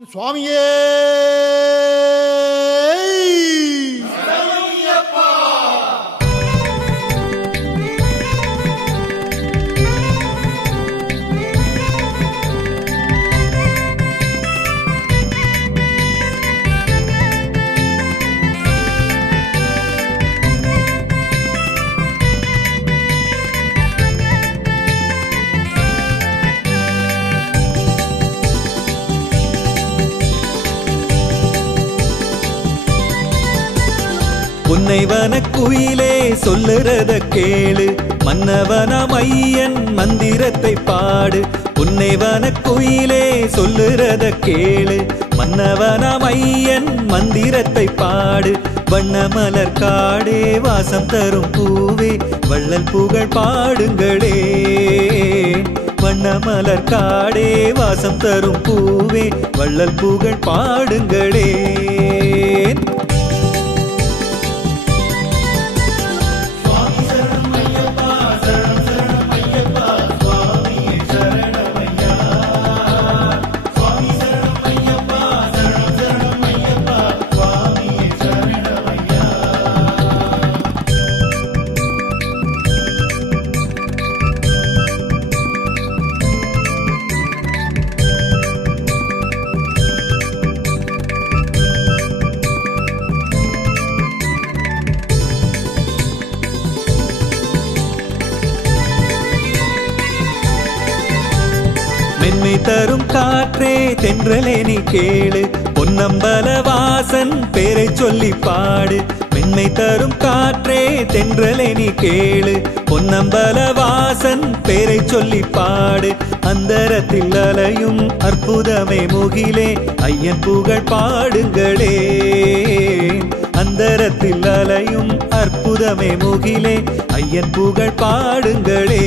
சுவாமியே புன்னைவன குயிலே சொல்லுறத கேளு, மன்னவனாம் ஐயன் மந்திரத்தை பாடு. புன்னைவன குயிலே சொல்லுறத கேளு, மன்னவனாம் ஐயன் மந்திரத்தை பாடு. வண்ணமலர் காடே வாசம் தரும் பூவே, வள்ளல் புகழ் பாடுங்களே. வண்ணமலர் காடே வாசம் தரும் பூவே, வள்ளல் புகழ் பாடுங்களே. மென்மை தரும் காற்றே தென்றலே நீ கேளு, பொன்னம்பல வாசன் பேரை சொல்லி பாடு. மென்மை தரும் காற்றே தென்றலே நீ கேளு, பொன்னம்பல வாசன் பேரை சொல்லி பாடு. அந்தரத்தில் அலையும் அற்புதமே முகிலே, ஐயன் புகழ் பாடுங்களே. அந்தரத்தில் அலையும் அற்புதமே முகிலே, ஐயன் புகழ் பாடுங்களே.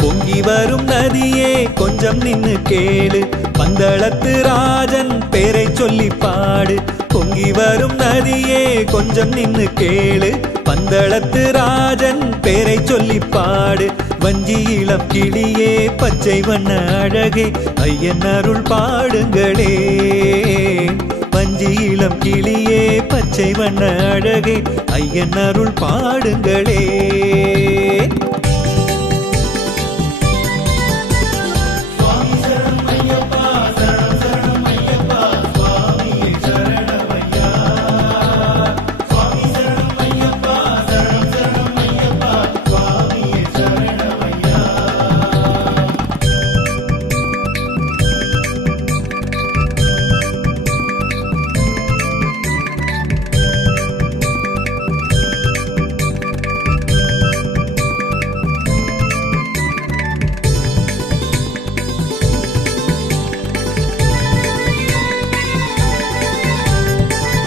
பொங்கி வரும் நதியே கொஞ்சம் நின்னு கேளு, பந்தளத்து ராஜன் பேரை சொல்லி பாடு. பொங்கி வரும் நதியே கொஞ்சம் நின்னு கேளு, பந்தளத்து ராஜன் பேரை சொல்லி பாடு. வஞ்சி இளம் கிளியே பச்சை வண்ண அழகே, ஐயன் அருள் பாடுங்களே. வஞ்சி இளம் கிளியே பச்சை வண்ண அழகே, ஐயன் அருள் பாடுங்களே.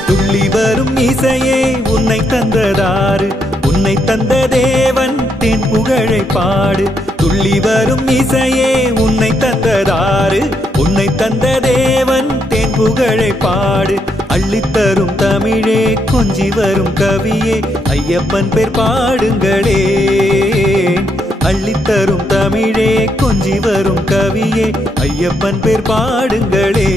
துள்ளி வரும் இசையே உன்னை தந்ததாறு, உன்னை தந்த தேவன் தென் புகழை பாடு. துள்ளி வரும் இசையே உன்னை தந்ததாறு, உன்னை தந்த தேவன் தென் புகழை பாடு. அள்ளித்தரும் தமிழே கொஞ்சி வரும் கவியே, ஐயப்பன் பேர் பாடுங்களே. அள்ளித்தரும் தமிழே கொஞ்சி வரும் கவியே, ஐயப்பன் பேர் பாடுங்களே.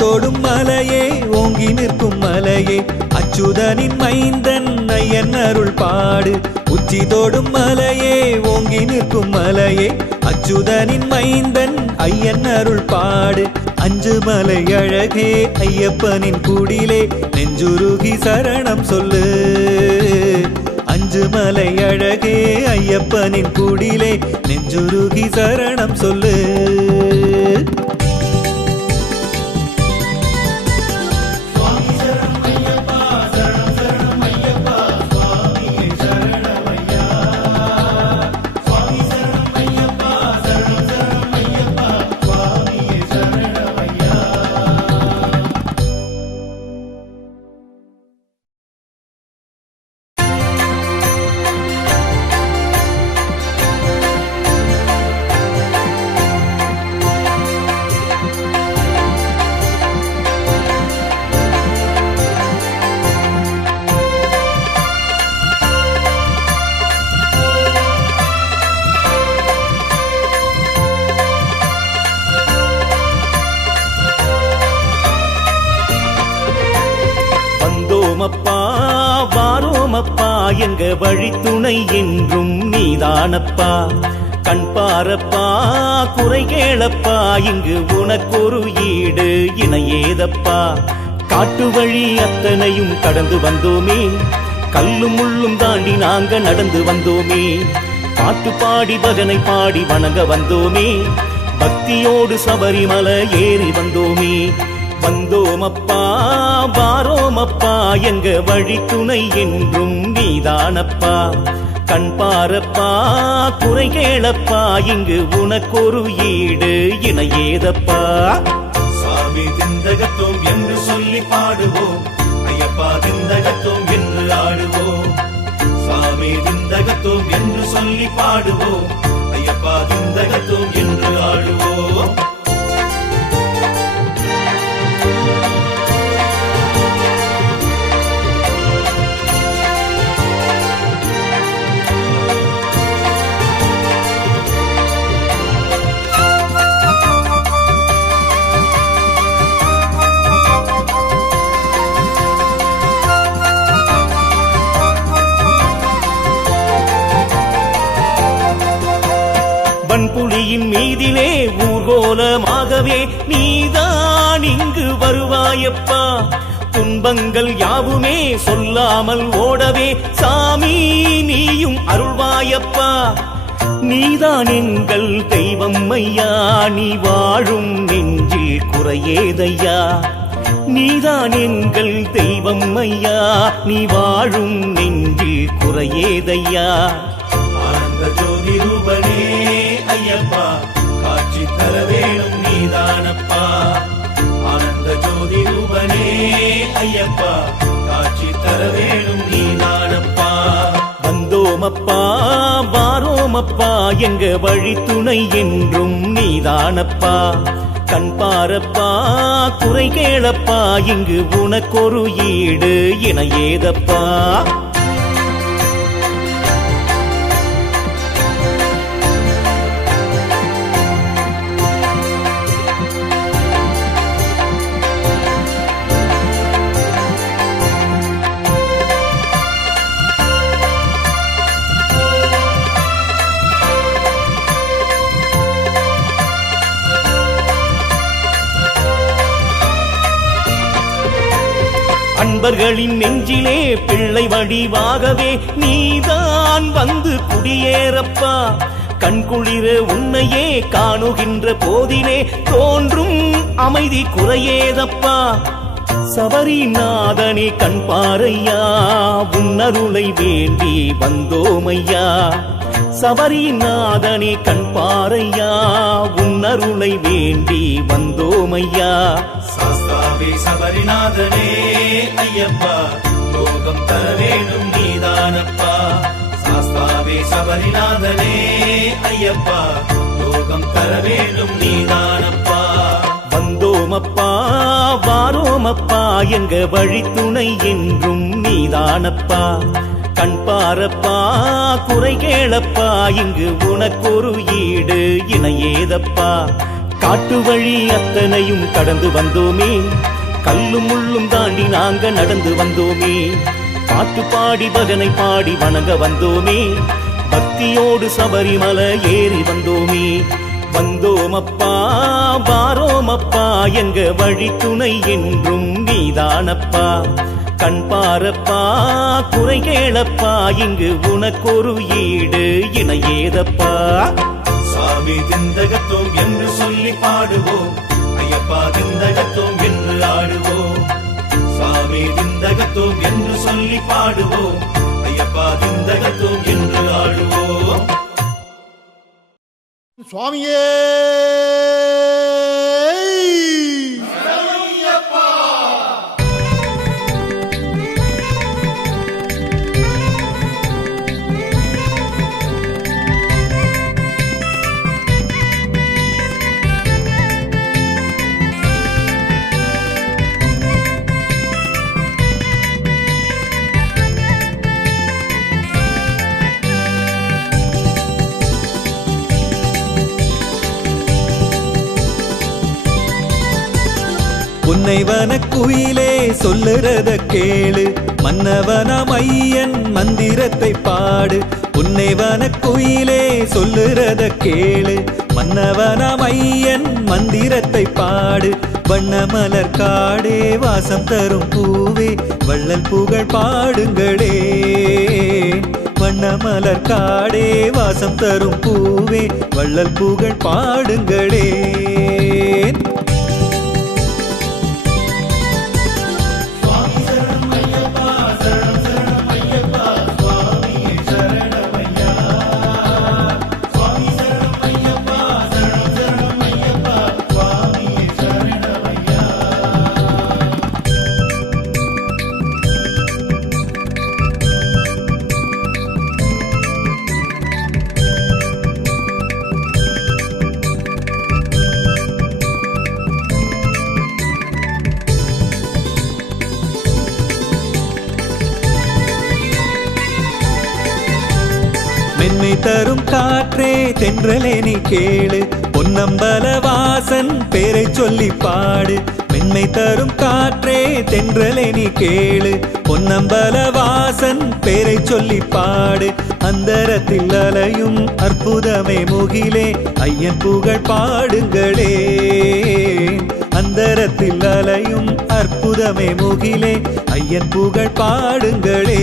தோடும் மலையே ஓங்கி நிற்கும் மலையே அச்சுதனின் மைந்தன் ஐயன் அருள் பாடு உச்சி தோடும் மலையே ஓங்கி நிற்கும் மலையே அச்சுதனின் மைந்தன் ஐயன் அருள் பாடு அஞ்சு மலை அழகே ஐயப்பனின் குடிலே நெஞ்சுருகி சரணம் சொல்லு அஞ்சு மலை அழகே ஐயப்பனின் குடிலே நெஞ்சுருகி சரணம் சொல்லு அப்பா வாரோமப்பா எங்க வழித்துணை என்றும் நீதானப்பா கண் பாரப்பா குறை கேளப்பா இங்கு உனக்கொரு ஈடு இணையேதப்பா காட்டு வழி அத்தனையும் கடந்து வந்தோமே கல்லும் முள்ளும் தாண்டி நாங்க நடந்து வந்தோமே பாட்டு பாடி பஜனை பாடி வணங்க வந்தோமே பக்தியோடு சபரிமலை ஏறி வந்தோமே வந்தோமப்பா வாரோமப்பா எங்க வழித்துணை என்றும் நீதானப்பா கண் பாரப்பா குறை கேளப்பா இங்கு உனக்கொரு ஈடு இணையேதப்பா சாமி திந்தகத்தோம் என்று சொல்லி பாடுவோம் ஐயப்பா திந்தகத்தோம் என்று ஆடுவோம் சாமி திந்தகத்தோம் என்று சொல்லி பாடுவோம் ஐயப்பா திந்தகத்தோம் என்று ஆடுவோம் வன்புலியின் மீதிலே ஊர்கோலமாகவே நீதான் இங்கு வருவாயப்பா துன்பங்கள் யாவுமே சொல்லாமல் ஓடவே சாமி நீயும் அருள்வாயப்பா நீதான் எங்கள் தெய்வம் ஐயா நீ வாழும் நெஞ்சில் குறையேதையா நீதான் எங்கள் தெய்வம் ஐயா நீ வாழும் நெஞ்சில் குறையேதையா ஆனந்த ஜோதி ரூபனே ஐயப்பா காட்சி தர வேணும் நீதானப்பா ஆனந்த ஜோதி ரூபனே ஐயப்பா காட்சி தர வேணும் நீதானப்பா வந்தோமப்பா வாரோமப்பா எங்க வழித்துணை என்றும் நீதானப்பா கண் பாரப்பா குறை கேளப்பா இங்கு உனக்கொரு ஈடு இணையேதப்பா அன்பர்களின் நெஞ்சிலே பிள்ளை வடிவாகவே நீதான் வந்து குடியேறப்பா கண்குளிர உன்னையே காணுகின்ற போதிலே தோன்றும் அமைதி குறையேதப்பா சபரிநாதனே கண் பாரையா உன்னருளை வேண்டி வந்தோமையா சபரிநாதனே கண் பாரையா உன்னருளை வேண்டி வந்தோமையா சாஸ்தாவே சபரிநாதனே ஐயப்பா லோகம் தர வேணும் நீதானப்பா சாஸ்தாவே சபரிநாதனே ஐயப்பா லோகம் தர வேணும் நீதானப்பா வந்தோமப்பா வாரோமப்பா எங்க வழித்துணை என்றும் நீதானப்பா கண் பாரப்பா குறை கேளப்பா இங்கு உனக்கொரு ஈடு இணையேதப்பா காட்டு வழி அத்தனையும் கடந்து வந்தோமே, கல்லும் முள்ளும் தாண்டி நாங்க நடந்து வந்தோமே, பாட்டு பாடி பஜனை பாடி வணங்க வந்தோமே, பக்தியோடு சபரிமலை ஏறி வந்தோமே. வந்தோமப்பா வாரோமப்பா எங்க வழி துணை என்றும் நீதானப்பா. கண் பாரப்பா குறை கேளப்பா, இங்கு உனக்கொரு ஈடு இணையேதப்பா. சாமி திந்தகத்தோம் என்று சொல்லி பாடுவோம், ஐயப்பா திந்தகத்தோம் என்று ஆடுவோம். சாமி திந்தகத்தோம் என்று சொல்லி பாடுவோம், ஐயப்பா திந்தகத்தோம் என்று ஆடுவோம். சுவாமியே உன்னைவன குயிலே சொல்லுறத கேளு, மன்னவனாம் ஐயன் மந்திரத்தை பாடு. உன்னைவன குயிலே சொல்லுறத கேளு, மன்னவனாம் ஐயன் மந்திரத்தை பாடு. வண்ணமலர் காடே வாசம் தரும் பூவே, வள்ளல் புகழ் பாடுங்களே. வண்ணமலர் காடே வாசம் தரும் பூவே, வள்ளல் புகழ் பாடுங்களே. மென்மை தரும் காற்றே தென்றலே நீ கேளு, பொன்னம்பல வாசன் பேரை சொல்லி பாடு. மென்மை தரும் காற்றே தென்றலே நீ கேளு, பொன்னம்பல வாசன் பேரை சொல்லி பாடு. அந்தரத்தில் அலையும் அற்புதமே முகிலே, ஐயன் புகழ் பாடுங்களே. அந்தரத்தில் அலையும் அற்புதமே முகிலே, ஐயன் புகழ் பாடுங்களே.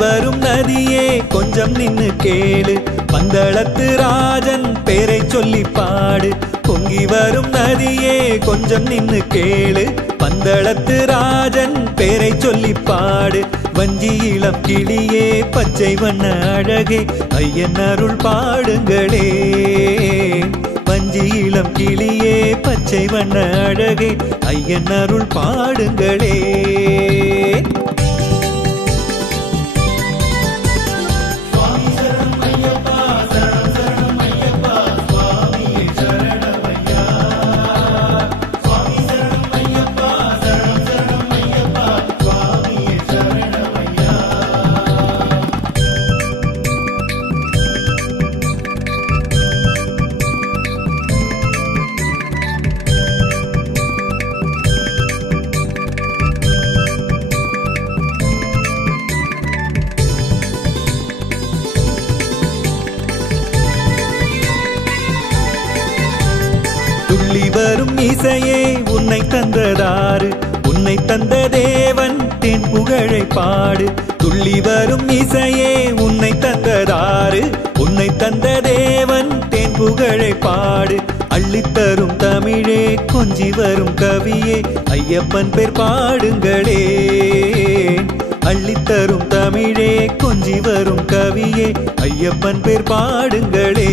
வரும் நதியே கொஞ்சம் நின்னு கேளு, பந்தளத்து ராஜன் பேரை சொல்லி பாடு. பொங்கி வரும் நதியே கொஞ்சம் நின்னு கேளு, பந்தளத்து ராஜன் பேரை சொல்லி பாடு. வஞ்சி இளம் கிளியே பச்சை வண்ண அழகே, ஐயன் அருள் பாடுங்களே. வஞ்சி இளம் கிளியே பச்சை வண்ண அழகே, ஐயன் அருள் பாடுங்களே. துள்ளி வரும் இசையே உன்னை தந்ததாறு, உன்னை தந்த தேவன் தென் புகழை பாடு. துள்ளி வரும் இசையே உன்னை தந்ததாறு, உன்னை தந்த தேவன் தென் புகழை பாடு. அள்ளித்தரும் தமிழே கொஞ்சி வரும் கவியே ஐயப்பன் பேர் பாடுங்களே. அள்ளித்தரும் தமிழே கொஞ்சி வரும் கவியே ஐயப்பன் பேர் பாடுங்களே.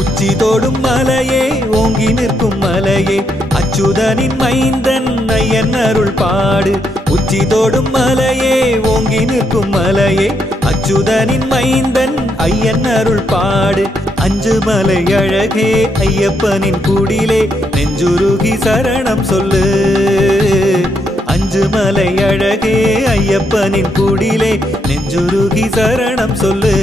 உச்சி தோடும் மலையே ஓங்கி நிற்கும் மலையே அச்சுதனின் மைந்தன் ஐயன் அருள் பாடு. உச்சி தோடும் மலையே ஓங்கி நிற்கும் மலையே அச்சுதனின் மைந்தன் ஐயன் அருள் பாடு. அஞ்சு மலை அழகே ஐயப்பனின் குடிலே நெஞ்சுருகி சரணம் சொல்லு. அஞ்சு மலை அழகே ஐயப்பனின் குடிலே நெஞ்சுருகி சரணம் சொல்லு.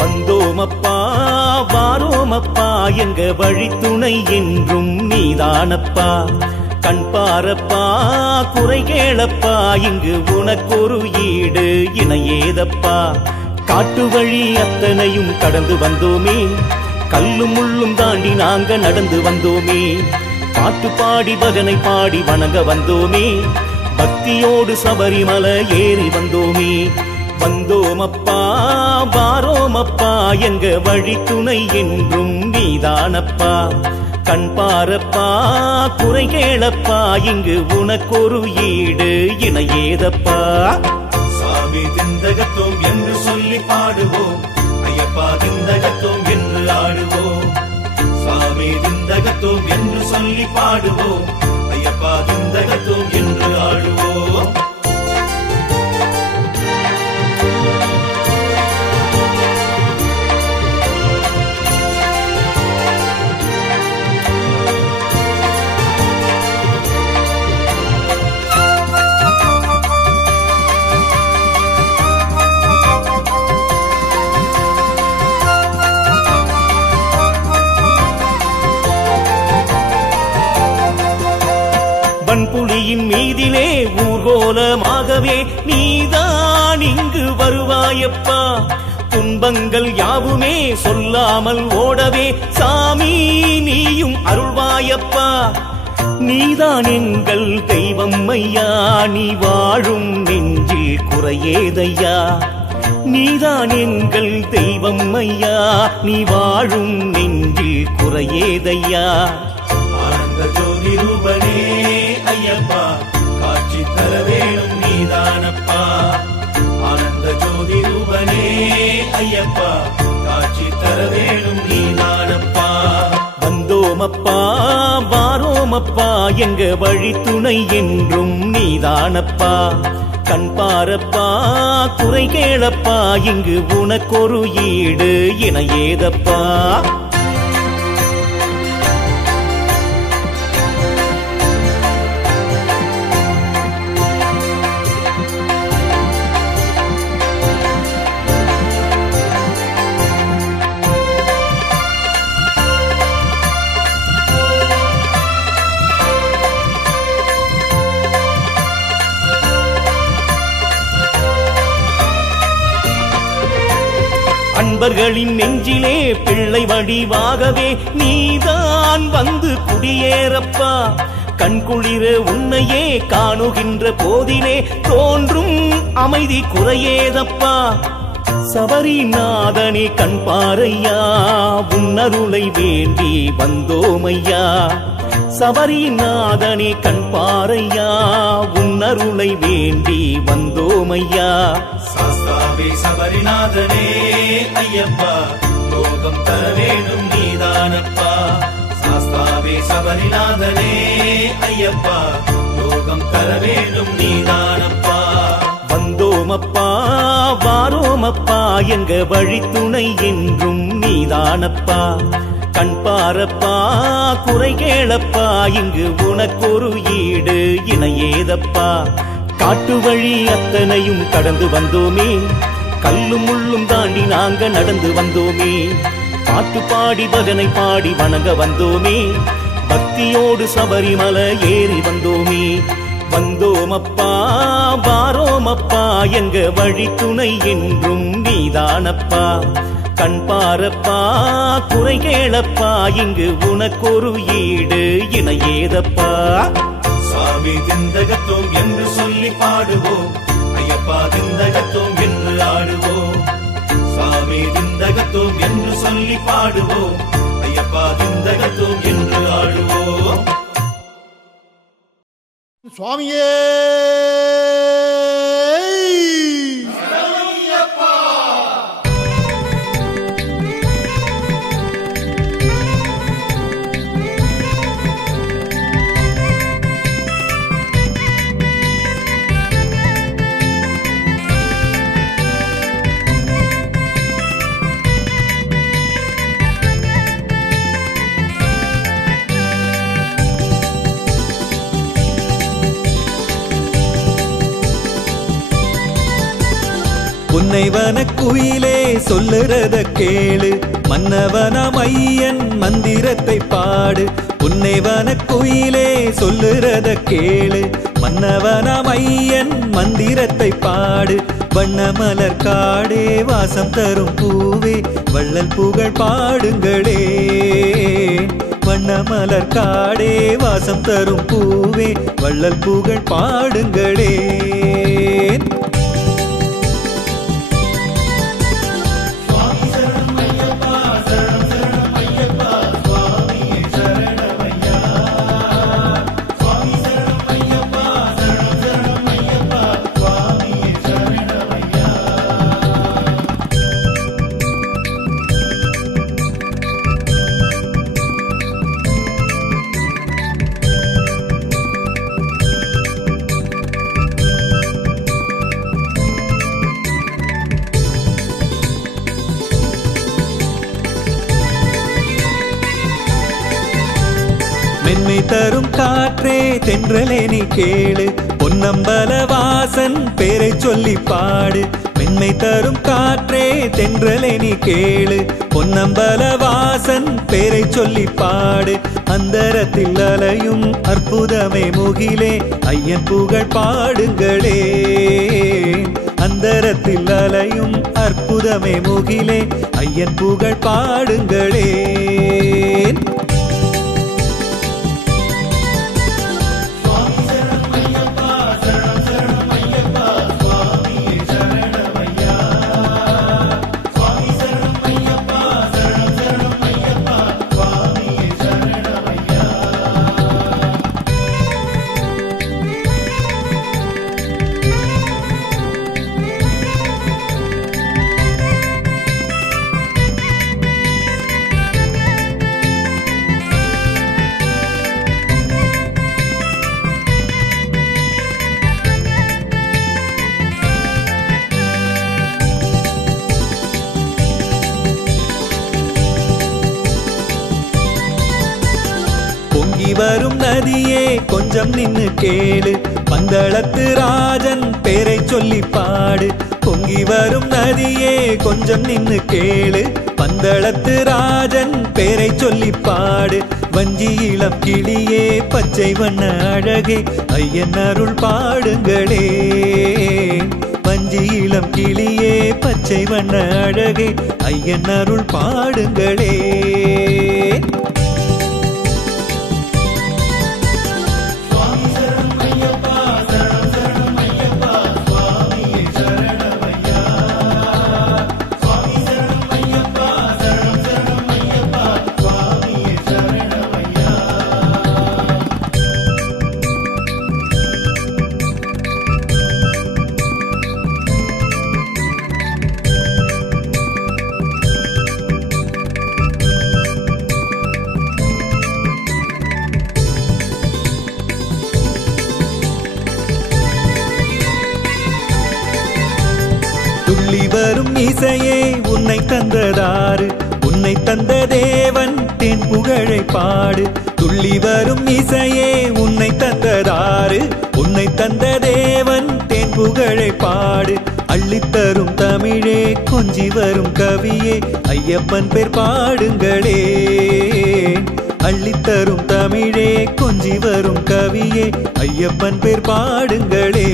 வந்தோமப்பா வாரோமப்பா எங்க வழித்துணை என்றும் நீதானப்பா. கண் பாரப்பா குறை கேளப்பா இங்கு உனக்கொரு ஈடு இணையேதப்பா. காட்டு வழி அத்தனையும் கடந்து வந்தோமே, கல்லும் முள்ளும் தாண்டி நாங்க நடந்து வந்தோமே. பாட்டு பாடி பஜனை பாடி வணங்க வந்தோமே, பக்தியோடு சபரிமலை ஏறி வந்தோமே. வந்தோமப்பா வாரோமப்பா எங்க வழித்துணை என்றும் நீதானப்பா. கண் பாரப்பா குறை கேளப்பா இங்கு உனக்கொரு ஈடு இணையேதப்பா. சாமி திந்தகத்தோம் என்று சொல்லி பாடுவோம், ஐயப்பா திந்தகத்தோம் என்று ஆடுவோம். சாமி திந்தகத்தோம் என்று சொல்லி பாடுவோம், ஐயப்பா திந்தகத்தோம் என்று ஆடுவோம். வன்புலியின் மீதிலே ஊர்கோலமாகவே நீதான் இங்கு வருவாயப்பா. துன்பங்கள் யாவுமே சொல்லாமல் ஓடவே சாமி நீயும் அருள்வாயப்பா. நீதான் எங்கள் தெய்வம் ஐயா, நீ வாழும் நெஞ்சில் குறையேதையா. நீதான் எங்கள் தெய்வம் ஐயா, நீ வாழும் நெஞ்சில் குறையேதையா. ஆனந்த ஜோதி ரூபனே ஐயப்பா, காட்சி தர வேணும் நீதானப்பா. ஆனந்த ஜோதி ரூபனே ஐயப்பா, காட்சி தர வேணும் நீதானப்பா. வந்தோமப்பா வாரோமப்பா எங்க வழித்துணை என்றும் நீதானப்பா. கண் பாரப்பா குறை கேளப்பா இங்கு உனக்கொரு ஈடு இணையேதப்பா. அன்பர்களின் நெஞ்சிலே பிள்ளை வடிவாகவே நீதான் வந்து குடியேறப்பா. கண்குளிர உன்னையே காணுகின்ற போதிலே தோன்றும் அமைதி குறையேதப்பா. சபரிநாதனே கண் பாரையா, உன்னருளை வேண்டி வந்தோமையா. சபரிநாதனே கண் பாரையா, உன்னருளை வேண்டி வந்தோமையா. சாஸ்தாவே சபரிநாதனே ஐயப்பா, லோகம் தர வேண்டும் நீதானப்பா. சாஸ்தாவே சபரிநாதனே ஐயப்பா, லோகம் தர வேண்டும் நீதானப்பா. வந்தோமப்பா வாரோமப்பா, எங்க வழித்துணை என்றும் நீதானப்பா. கண் பாரப்பா குறை கேளப்பா, இங்கு உனக்கொரு ஈடு இணையேதப்பா. காட்டு வழி அத்தனையும் கடந்து வந்தோமே, கல்லும் முள்ளும் தாண்டி நாங்க நடந்து வந்தோமே. பாட்டு பாடி பஜனை பாடி வணங்க வந்தோமே, பக்தியோடு சபரிமலை ஏறி வந்தோமே. வந்தோமப்பா வாரோமப்பா, எங்க வழித்துணை என்றும் நீதானப்பா. கண் பாரப்பா குறை கேளப்பா, இங்கு உனக்கொரு ஈடு இணையேதப்பா. சாமி திந்தகத்தோம் என்று சொல்லி பாடுவோம், ஐயப்பா திந்தகத்தோம் என்று ஆடுவோம். சாமி திந்தகத்தோம் என்று சொல்லி பாடுவோம், ஐயப்பா திந்தகத்தோம் என்று ஆடுவோம். சுவாமியே புன்னைவன குயிலே சொல்லுறத கேளு, மன்னவனாம் ஐயன் மந்திரத்தை பாடு. புன்னைவன குயிலே சொல்லுறத கேளு, மன்னவனாம் ஐயன் மந்திரத்தை பாடு. வண்ணமலர் காடே வாசம் தரும் பூவே, வள்ளல் புகழ் பாடுங்களே. வண்ணமலர் காடே வாசம் தரும் பூவே, வள்ளல் புகழ் பாடுங்களே. மென்மை தரும் காற்றே தென்றலே நீ கேளு, பொன்னம்பல வாசன் பேரை சொல்லி பாடு. மென்மை தரும் காற்றே தென்றலே நீ கேளு, பொன்னம்பல வாசன் பேரை சொல்லி பாடு. அந்தரத்தில் அலையும் அற்புதமே முகிலே, ஐயன் புகழ் பாடுங்களே. அந்தரத்தில் அலையும் அற்புதமே முகிலே, ஐயன் புகழ் பாடுங்களே. வரும் நதியே கொஞ்சம் நின்னு கேளு, பந்தளத்து ராஜன் பேரை சொல்லி பாடு. பொங்கி வரும் நதியே கொஞ்சம் நின்னு கேளு, பந்தளத்து ராஜன் பேரை சொல்லி பாடு. வஞ்சி இளம் கிளியே பச்சை வண்ண அழகே, ஐயன் அருள் பாடுங்களே. வஞ்சி இளம் கிளியே பச்சை வண்ண அழகே ஐயன் அருள் பாடுங்களே. துள்ளி வரும் இசையே உன்னை தந்ததாறு, உன்னை தந்த தேவன் தென் புகழை பாடு. துள்ளி வரும் இசையே உன்னை தந்ததாறு, உன்னை தந்த தேவன் தென் புகழை பாடு. அள்ளித்தரும் தமிழே கொஞ்சி வரும் கவியே ஐயப்பன் பேர் பாடுங்களே. அள்ளித்தரும் தமிழே கொஞ்சி வரும் கவியே ஐயப்பன் பேர் பாடுங்களே.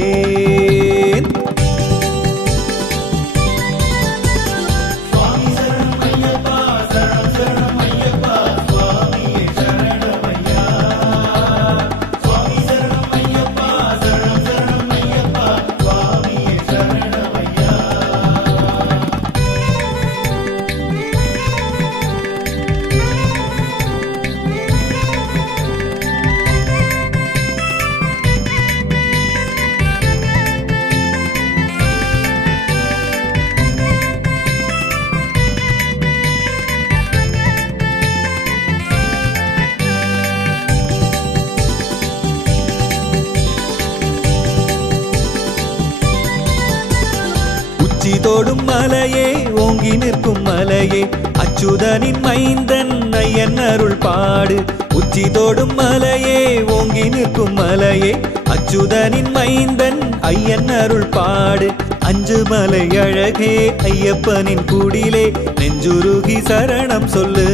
தோடும் மலையே ஓங்கி நிற்கும் மலையே அச்சுதனின் மைந்தன் ஐயன் அருள் பாடு. உச்சி தோடும் மலையே ஓங்கி நிற்கும் மலையே அச்சுதனின் மைந்தன் ஐயன் அருள் பாடு. அஞ்சு மலை அழகே ஐயப்பனின் குடிலே நெஞ்சுருகி சரணம் சொல்லு.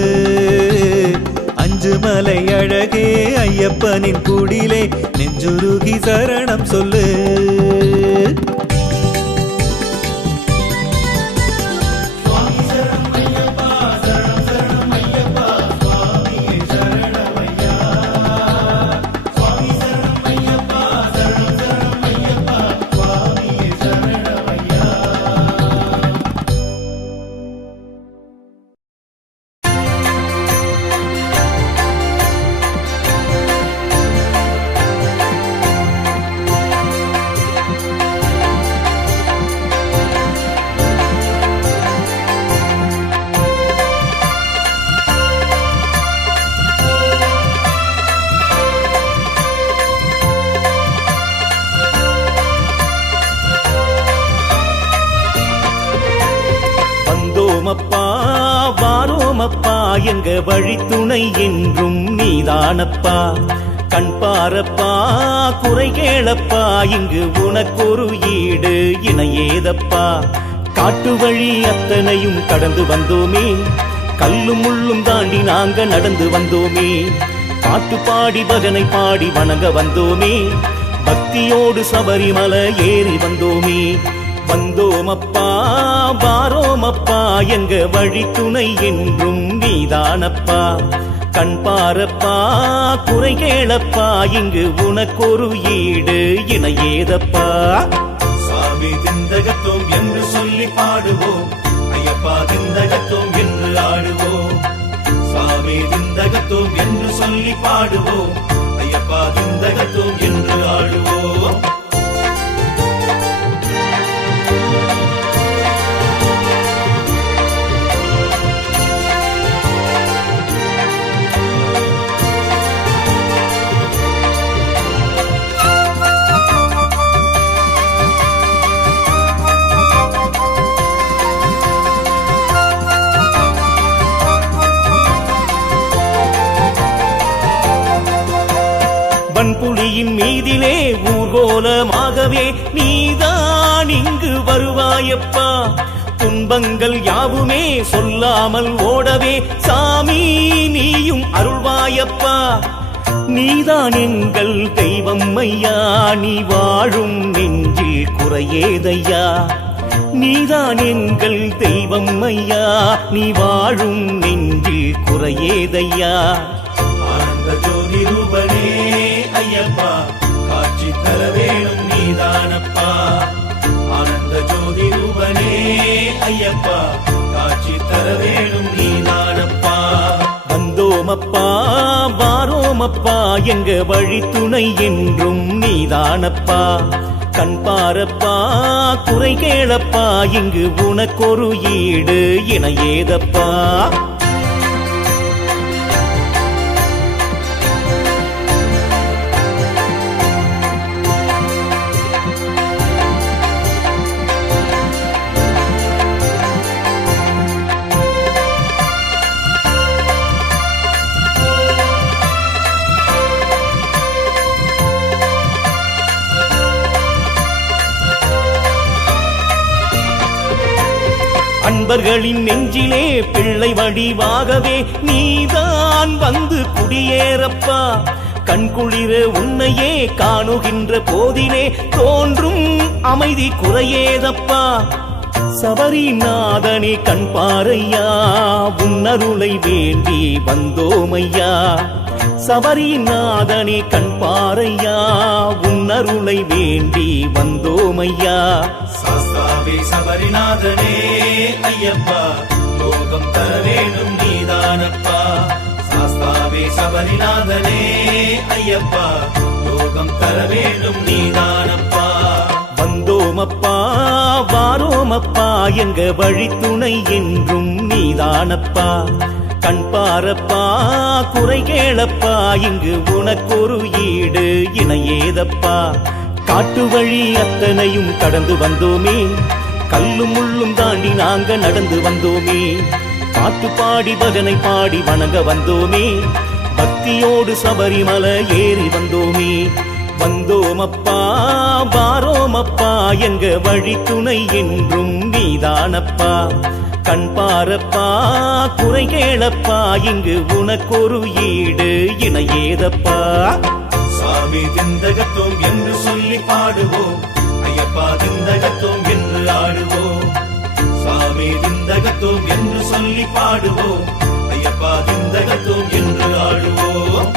அஞ்சு மலை அழகே ஐயப்பனின் குடிலே நெஞ்சுருகி சரணம் சொல்லு. அப்பா வாரோமப்பா எங்க வழித்துணை என்றும் நீதானப்பா. கண் பாரப்பா குறை கேளப்பா இங்கு உனக்கொரு ஈடு இணையேதப்பா. காட்டு வழி அத்தனையும் கடந்து வந்தோமே, கல்லும் முள்ளும் தாண்டி நாங்க நடந்து வந்தோமே. பாட்டு பாடி பஜனை பாடி வணங்க வந்தோமே, பக்தியோடு சபரிமலை ஏறி வந்தோமே. வந்தோமப்பா வாரோமப்பா எங்க வழித்துணை என்றும் நீதானப்பா. கண் பாரப்பா குறை கேளப்பா இங்கு உனக்கொரு ஈடு இணையேதப்பா. சாமி திந்தகத்தோம் என்று சொல்லி பாடுவோம், ஐயப்பா திந்தகத்தோம் என்று ஆடுவோம். சாமி திந்தகத்தோம் என்று சொல்லி பாடுவோம், ஐயப்பா திந்தகத்தோம் என்று ஆடுவோம். வன்புலியின் மீதிலே ஊர்கோலமாகவே நீதான் இங்கு வருவாயப்பா. துன்பங்கள் யாவுமே சொல்லாமல் ஓடவே சாமி நீயும் அருள்வாயப்பா. நீதான் எங்கள் தெய்வம் ஐயா, நீ வாழும் நெஞ்சில் நெஞ்சில் குறையேதையா நீதான் எங்கள் தெய்வம் ஐயா நீ வாழும் நெஞ்சில் குறையேதையா ஆனந்த ஜோதி ரூபனே ஐயப்பா காட்சி தர வேணும் நீதானப்பா ஆனந்த ஜோதி ரூபனே ஐயப்பா காட்சி தர வேணும் நீதானப்பா வந்தோமப்பா வாரோமப்பா எங்க வழி துணை என்றும் நீதானப்பா கண் பாரப்பா குறை கேளப்பா இங்கு உனக்கொரு ஈடு இணையேதப்பா அன்பர்களின் நெஞ்சிலே பிள்ளை வடிவாகவே நீதான் வந்து குடியேறப்பா கண்குளிர உன்னையே காணுகின்ற போதிலே தோன்றும் அமைதி குறையேதப்பா சபரிநாதனே கண் பாரையா உன்னருளை வேண்டி வந்தோமையா சபரிநாதனே கண் பாரையா உன்னருளை வேண்டி வந்தோமையா சாஸ்தாவே சபரிநாதனே ஐயப்பா லோகம் தர வேணும் நீதானப்பா சாஸ்தாவே சபரிநாதனே ஐயப்பா லோகம் தர வேணும் நீதானப்பா வந்தோமப்பா வாரோமப்பா எங்க வழி துணை என்றும் நீதானப்பா கண் பாரப்பா குறை கேளப்பா இங்கு உனக்கொரு ஈடு இணையேதப்பா காட்டு வழி அத்தனையும் கடந்து வந்தோமே கல்லும் முள்ளும் தாண்டி நாங்க நடந்து வந்தோமே பாட்டு பாடி பஜனை பாடி வணங்க வந்தோமே பக்தியோடு சபரிமலை ஏறி வந்தோமே வந்தோமப்பா வாரோமப்பா எங்க வழி துணை என்றும் நீதானப்பா கண் பாரப்பா குறை கேளப்பா இங்கு உனக்கொரு ஈடு இணையேதப்பா சாமி திந்தகத்தோம் என்று சொல்லி பாடுவோம் ஐயப்பா திந்தகத்தோம் என்று ஆடுவோம் சாமி திந்தகத்தோம் என்று சொல்லி பாடுவோம் ஐயப்பா திந்தகத்தோம் என்று ஆடுவோம்